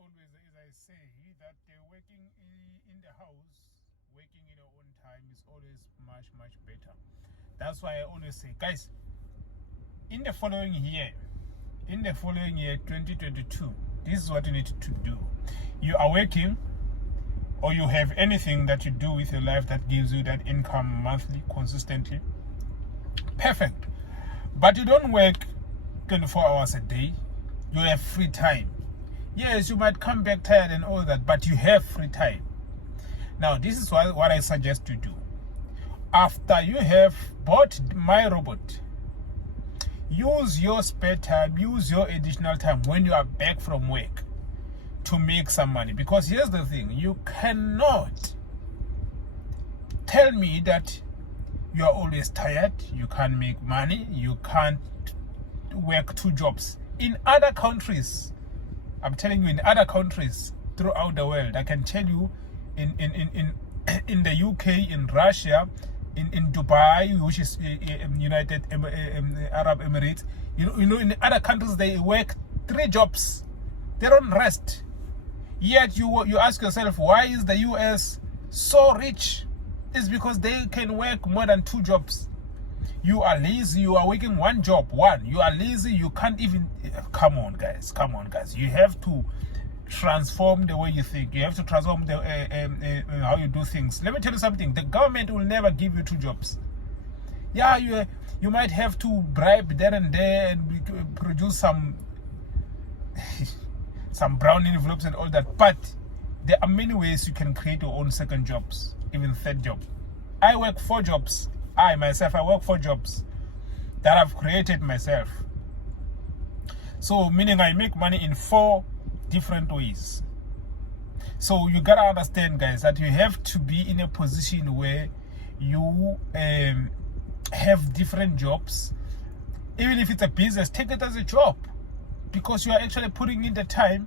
always, as I say, that working in the house, working in your own time is always much better. That's why I always say, guys, in the following year 2022, this is what you need to do. You are working, or you have anything that you do with your life that gives you that income monthly consistently, perfect. But you don't work 24 hours a day. You have free time. Yes, you might come back tired and all that, but you have free time. Now, this is what I suggest you do. After you have bought My Robot, use your spare time, use your additional time when you are back from work to make some money. Because here's the thing, you cannot tell me that you are always tired, you can't make money, you can't work 2 jobs. In other countries, I'm telling you, in other countries throughout the world, I can tell you in the UK, in Russia, in Dubai, which is United Arab Emirates, you know, in other countries they work 3 jobs. They don't rest. Yet you ask yourself, why is the US so rich? It's because they can work more than 2 jobs. You are lazy, you are working 1 job. You are lazy, you can't even, come on guys. You have to transform the way you think. You have to transform the how you do things. Let me tell you something, the government will never give you 2 jobs. Yeah, you might have to bribe there and there and produce some brown envelopes and all that, but there are many ways you can create your own second jobs, even third job. I work 4 jobs. I work 4 jobs that I've created myself. So meaning I make money in 4 different ways. So you gotta understand, guys, that you have to be in a position where you have different jobs. Even if it's a business, take it as a job, because you are actually putting in the time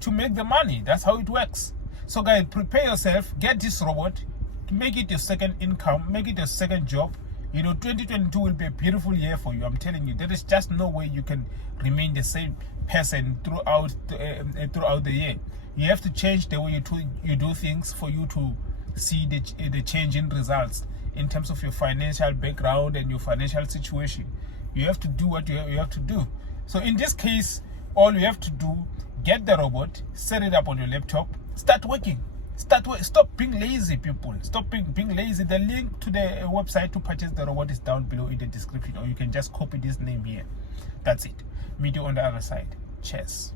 to make the money. That's how it works. So guys, prepare yourself, get this robot, make it your second income, make it your second job. You know, 2022 will be a beautiful year for you. I'm telling you, there is just no way you can remain the same person throughout the year. You have to change the way you do things for you to see the change in results in terms of your financial background and your financial situation. You have to do what you have to do. So in this case, all you have to do, get the robot, set it up on your laptop, start working. Stop being lazy, people. Stop being lazy. The link to the website to purchase the robot is down below in the description, or you can just copy this name here. That's it. Meet you on the other side. Cheers.